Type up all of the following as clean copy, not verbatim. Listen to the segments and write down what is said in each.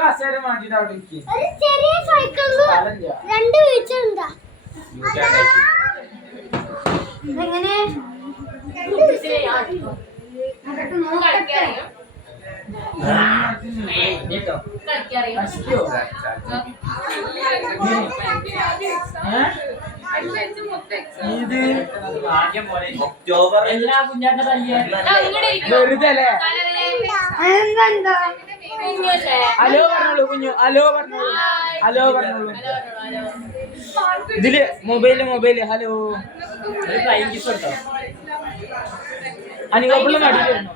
കസേര മാറ്റിട്ട് അവിടെ ചെറിയ സൈക്കിളിൽ 2 വീഴ്ച ഉണ്ടാ എങ്ങനെ ഒക്ടോബർ എല്ലാ കുഞ്ഞാന്റെ വെറുതെ ഹലോ പറഞ്ഞോളൂ കുഞ്ഞു ഹലോ പറഞ്ഞോളൂ ഹലോ പറഞ്ഞോളൂ ഇതില് മൊബൈല് ഹലോ ഫ്ലൈങ് കിസ് ഉണ്ടോ അനികോപ്പിള്ള നടിയിലിരുന്നു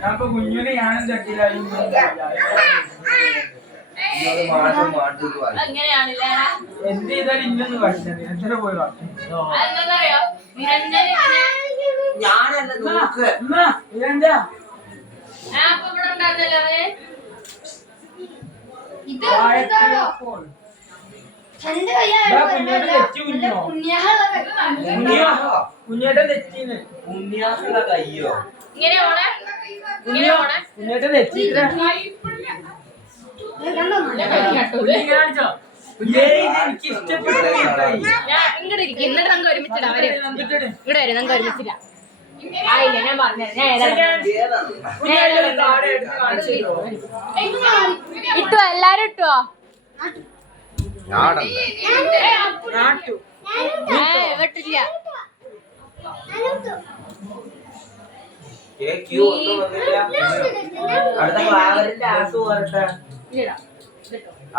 ഞാൻ കുഞ്ഞിനെ ഞാനും ചട്ടിയിലായി എന്ത് ചെയ്താലും ഇന്നൊന്ന് പഠിച്ചത് എത്ര പോയി കുഞ്ഞേട്ടൻ തെറ്റീന്ന് കയ്യോ കുഞ്ഞേട്ടൻ തെറ്റിത്ര എനിക്ക് ഇഷ്ടപ്പെട്ടു ഇങ്ങോട്ട് ഇരിക്കും എന്നിട്ട് നമുക്ക് ഒരുമിച്ചിടാം ഇവിടെ വരും നമുക്ക് ഒരുമിച്ചില്ല ആയില്ല ഞാൻ പറഞ്ഞത് ഇട്ടോ എല്ലാരും ഇട്ടോ വെട്ടില്ല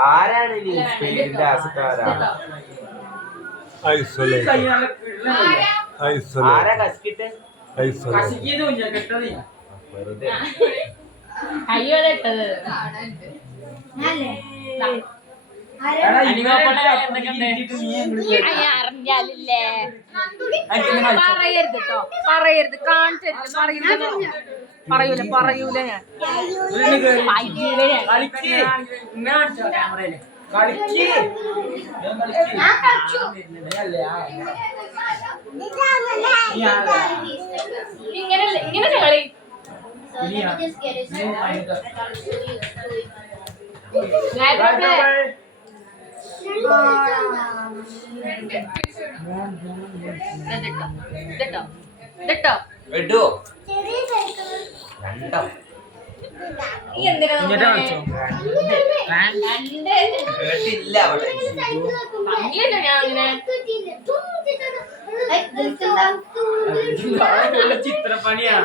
ആരാണ് പേരിന്റെ ആസുക്കാരാ ആരാ കസിക്കിട്ട് അയ്യോ ഇട്ടത് അറിഞ്ഞാലില്ലേ പറയരുത് കേട്ടോ പറയരുത് കാണിച്ചരുത് പറയൂല ഞാൻ ക്യാമറയില് ഇങ്ങനെ കളി ചിത്രപ്പണിയാ